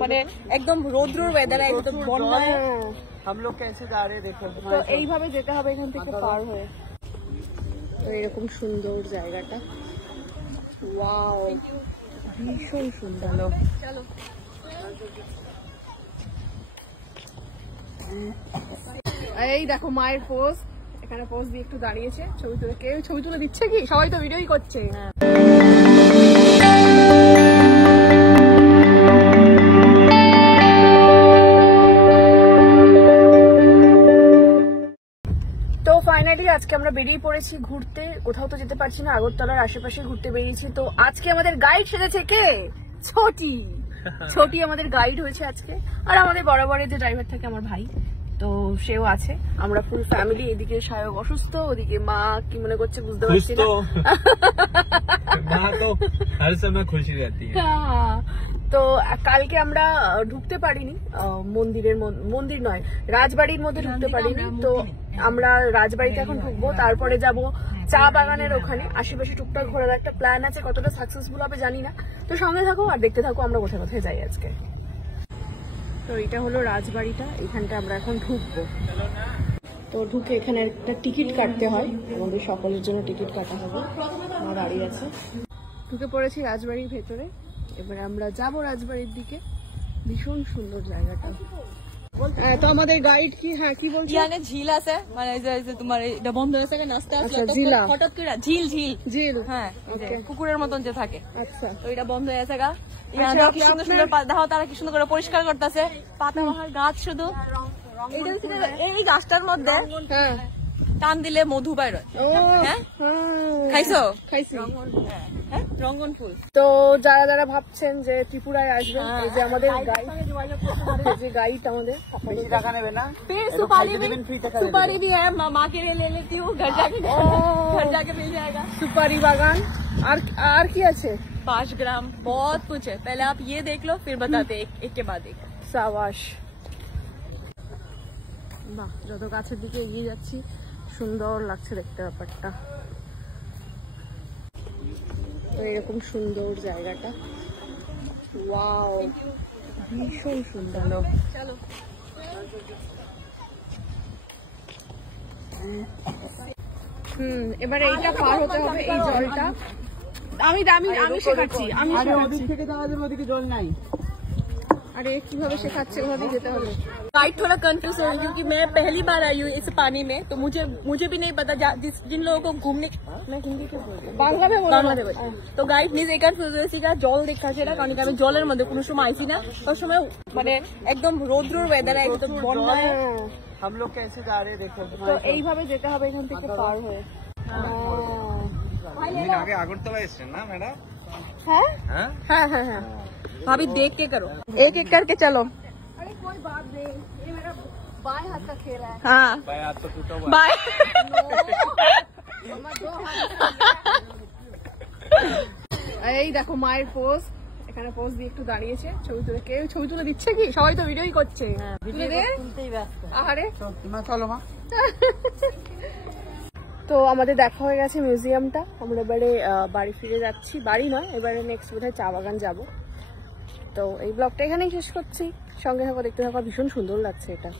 মানে একদম রৌদ্রর ওয়েদারে একদম বন্যা। हम लोग कैसे जा रहे हैं देखो, তো এইভাবে যেতে হবে এখান থেকে পার হয়ে। তো এরকম সুন্দর জায়গাটা, ওয়াও ভীষণ সুন্দর। চলো এই দেখো মায়ের পোজ, এখানে পোজ দিয়ে একটু দাঁড়িয়েছে ছবি তুলে। কেউ ছবি তুলে দিচ্ছে কি? সবাই তো ভিডিওই করছে। তো ফাইনালি আজকে আমরা বেরিয়ে পড়েছি ঘুরতে। কোথাও তো যেতে পারছি না, আগরতলার আশেপাশে ঘুরতে বেরিয়েছি। তো আজকে আমাদের গাইড সেজেছে কে? ছোটি। ছোটি আমাদের গাইড হয়েছে আজকে। আর আমাদের বরাবরের যে ড্রাইভার থাকে আমার ভাই, তো সেও আছে। আমরা ফুল ফ্যামিলি। এদিকে সায়ক অসুস্থ, ওদিকে মা কি মনে করছে বুঝতে পারছি না। তো কালকে আমরা ঢুকতে পারিনি মন্দির নয়, রাজবাড়ির মধ্যে ঢুকতে পারিনি। তো আমরা রাজবাড়িতে এখন ঢুকবো, তারপরে যাব চা বাগানের ওখানে। আশেপাশে টুকটাক ঘোরার একটা প্ল্যান আছে, কতটা সাকসেসফুল হবে জানি না। তো সঙ্গে থাকো আর দেখতে থাকো আমরা কোথায় কোথায় যাই আজকে। তো এটা হলো রাজবাড়িটা, এখানটা আমরা এখন ঢুকবো। তো ঢুকে এখানে একটা টিকিট কাটতে হয়, আমাদের সকলের জন্য টিকিট কাটা হবে। মা দাঁড়িয়ে আছে। ঢুকে পড়েছি রাজবাড়ির ভেতরে, এবারে আমরা যাব রাজবাড়ির দিকে। ভীষণ সুন্দর জায়গাটা। তো আমাদের গাইড কি কি বলছে? ইয়ানে ঝিল আছে, মানে যে তোমার এটা বন্ধ হয়েছে কেন আস্তে আস্তে হঠাৎ করে ঝিল ঝিল ঝিল, হ্যাঁ কুকুরের মতন যে থাকে। আচ্ছা, তো এটা বন্ধ হয়েছে গা। কি সুন্দর সুন্দর দেখো, তারা কি সুন্দর করে পরিষ্কার করতেছে। পাতাবাহার গাছ শুধু এই গাছটার মধ্যে টান দিলে মধু বাইর হয়। হ্যাঁ খাইছো? খাইছি। রঙ্গন ফুল। তো যারা যারা ভাবছেন যে ত্রিপুরায় আসবেন, এই যে আমাদের গাইড, যে গাইড আমাদের, বেশি টাকা নেবে না, सुपारी भी है, माँ के लिए ले लेती हूँ, घर जाके मिल जाएगा। सुपारी बागान আর কি আছে? 5 ग्राम बहुत कुछ है। पहले आप ये देख लो, फिर बताते एक के बाद एक। সাবাস। বাহ, যত কাছের দিকে এগিয়ে যাচ্ছি সুন্দর লাগছে দেখতে ব্যাপারটা। তো এরকম সুন্দর জায়গাটা, ওয়াও ভীষণ সুন্দর। চলো এবারে এইটা পার হতে হবে, এই জলটা। আমি শেখাচ্ছি, ওদিক থেকে যাওয়া যাবে, ওদিকে জল নাই। আরে কিভাবে শেখাচ্ছে, ওভাবে যেতে হবে। गाइड थोड़ा कंफ्यूज हो क्योंकि मैं पहली बार आई हूँ इस पानी में, तो मुझे भी नहीं पता जिन लोगों को घूमने। मैं हिंदी के বাংলা তো গাইড নিজে কনফিউজ হয়েছি, জল দেখাচ্ছে না, কারণ আমি জলের মধ্যে কোনো সময় আইছি না। সব সময় মানে একদম রৌদ্রর ওয়েদারে একদম বন্যা। हम लोग कैसे जा रहे हैं देखो। তো এইভাবে যেতে হবে এখান থেকে পার হয়ে। আগে আগরতলা এসছেন না ম্যাডাম? হ্যাঁ হ্যাঁ হ্যাঁ হ্যাঁ। भाभी देख के करो, एक एक करके चलो। अरे कोई बात नहीं, ये मेरा बाएं हाथ का खेल है। हाँ भाई हाथ तो टूटा हुआ। बाय। এই দেখো মায়ের পোজ, এখানে পোজ দিয়ে একটু দাঁড়িয়েছে ছবি তুলে। কেউ ছবি তুলে দিচ্ছে কি? সবাই তো ভিডিওই করছে। আহারে চলো মা। তো আমাদের দেখা হয়ে গেছে মিউজিয়ামটা। আমরা এবারে বাড়ি ফিরে যাচ্ছি। বাড়ি নয়, এবারে নেক্সট বোধহয় চা বাগান যাব। তো এই ব্লগটা এখানেই শেষ করছি। সঙ্গে থাকো, দেখতে থাকো, ভীষণ সুন্দর লাগছে এটা।